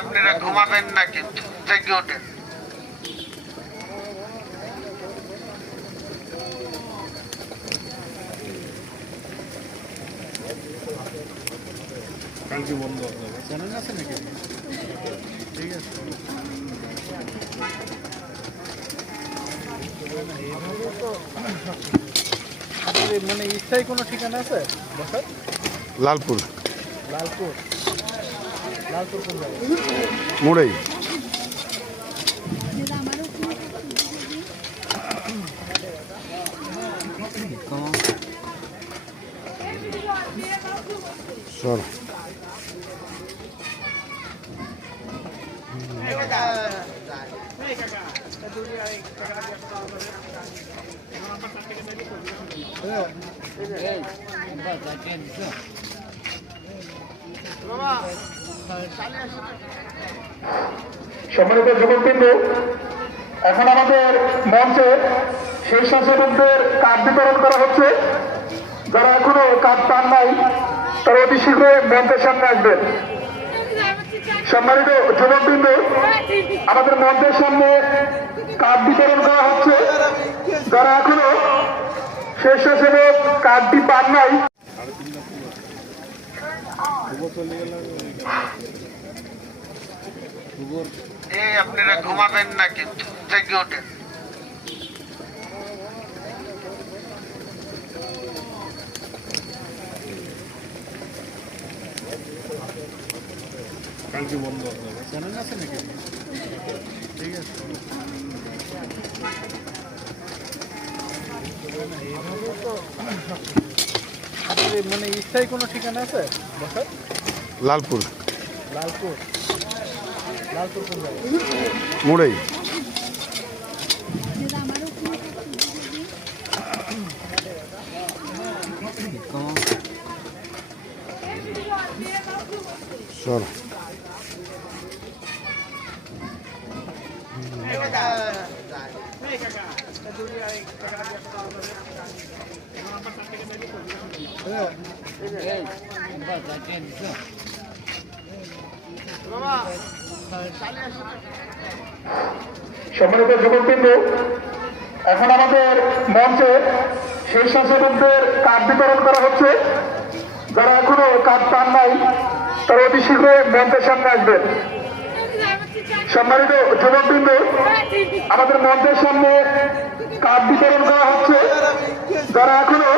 আপনারা ঘুমাবেন না, কিন্তু জেগে ওঠেন। বন্ধ আপনাদের চ্যানেল আছে নাকি? ঠিক আছে, এইভাবে তো আপনাদের মানে স্থায়ী কোনো ঠিকানা আছে বসার? লালপুর। লালপুর, লালপুর কোন জায়গায়? মুড়াই। সর সম্মানিত যুবকবৃন্দ, এখন আমাদের মঞ্চে স্বেচ্ছাসেবকদের কার্ড বিতরণ করা হচ্ছে। যারা এখনো কার্ড পান নাই তারা অতি শীঘ্রই মঞ্চের সামনে আসবেন। সম্মানিত যুবকবৃন্দ, আমাদের মঞ্চের সামনে কার্ড বিতরণ করা হচ্ছে। যারা এখনো স্বেচ্ছাসেবক কার্ডটি পান নাই আপনারা ঘুমাবেন না, কিন্তু জেগে ওঠেন। বন্ধ আপনাদের চ্যানেল আছে নাকি? ঠিক আছে, এইভাবে তো আপনাদের মানে স্থায়ী কোনো ঠিকানা আছে বসার? লালপুর। লালপুর, লালপুর কোন জায়গায়? মুড়াই। সর সম্মানিত যুবকবৃন্দ, এখন আমাদের মঞ্চে স্বেচ্ছাসেবকদের কার্ড বিতরণ করা হচ্ছে। যারা এখনো কার্ড পান নাই তারা অতি শীঘ্রই মঞ্চের সামনে আসবেন। সম্মানিত যুবকবৃন্দ, আমাদের মঞ্চের সামনে কার্ড বিতরণ করা হচ্ছে। যারা এখনো